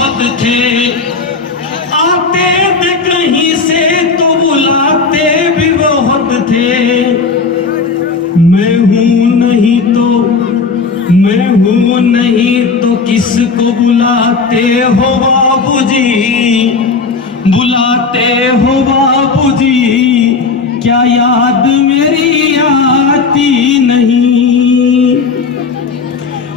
बहुत थे, आते थे कहीं से तो बुलाते भी बहुत थे। मैं हूँ नहीं तो किसको बुलाते हो बाबूजी, बुलाते हो बाबूजी, क्या याद मेरी आती नहीं।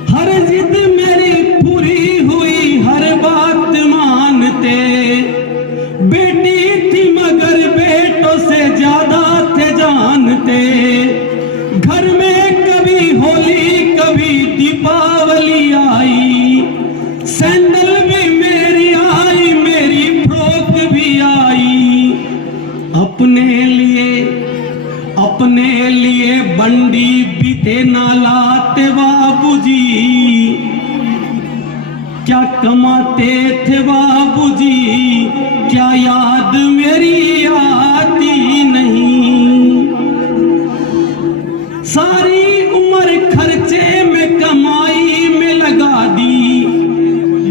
हर जिद मेरी पूरी हुई, हर बात मानते, बेटी थी मगर बेटों से ज्यादा थे जानते। घर में कभी होली कभी दीपावली आई, सैंडल भी मेरी आई, मेरी फ्रॉक भी आई। अपने लिए बंडी भी थे ना लाते बाबूजी, क्या कमाते थे बाबूजी, क्या याद मेरी आती नहीं। सारी उम्र खर्चे में कमाई में लगा दी,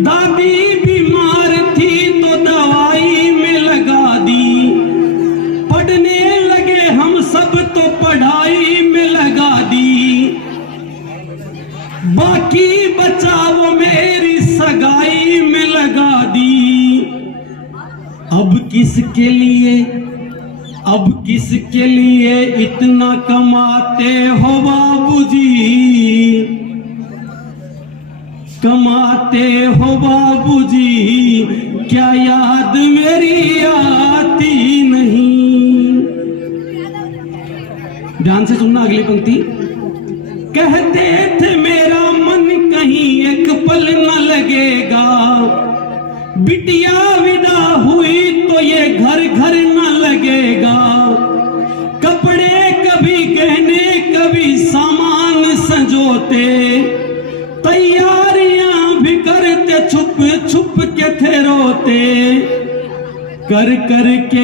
दादी बीमार थी तो दवाई में लगा दी। पढ़ने लगे हम सब तो पढ़ाई में लगा दी, बाकी बचा वो मेरी सगाई में लगा दी। अब किसके लिए इतना कमाते हो बाबूजी, कमाते हो बाबूजी, क्या याद मेरी आती नहीं। ध्यान से सुनना अगली पंक्ति। कहते थे मेरा मन कहीं एक पल न लगेगा, बिटिया विदा हुई तो ये घर घर न लगेगा। कपड़े कभी गहने कभी सामान संजोते, तैयारियां भी करते छुप छुप के थे रोते। कर कर के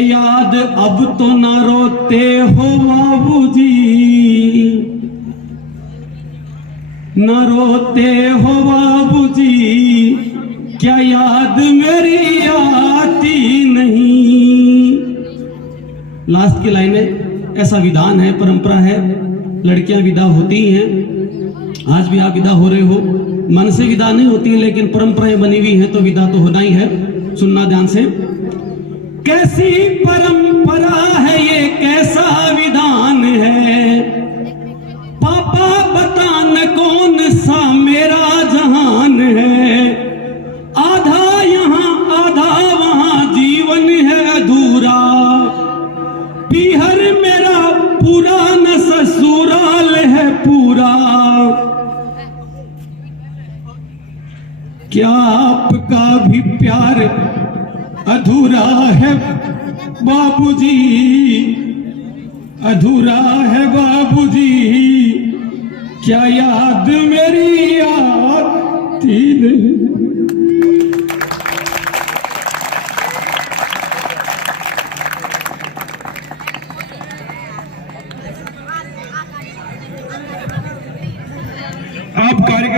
याद अब तो ना रोते हो बाबूजी, न रोते हो बाबूजी, क्या याद मेरी आती नहीं। लास्ट की लाइन में ऐसा विधान है, परंपरा है, लड़कियां विदा होती हैं, आज भी आप विदा हो रहे हो, मन से विदा नहीं होती लेकिन परंपराएं बनी हुई हैं तो विदा तो होना ही है। सुनना ध्यान से। कैसी परंपरा है ये, कैसा विधान है, पापा बता न कौन सा मेरा जहान है। आधा यहाँ आधा वहाँ जीवन है अधूरा, पीहर मेरा पूरा न ससुराल है पूरा। क्या आपका भी प्यार अधूरा है बाबूजी, अधूरा है बाबूजी, क्या याद मेरी आती नहीं।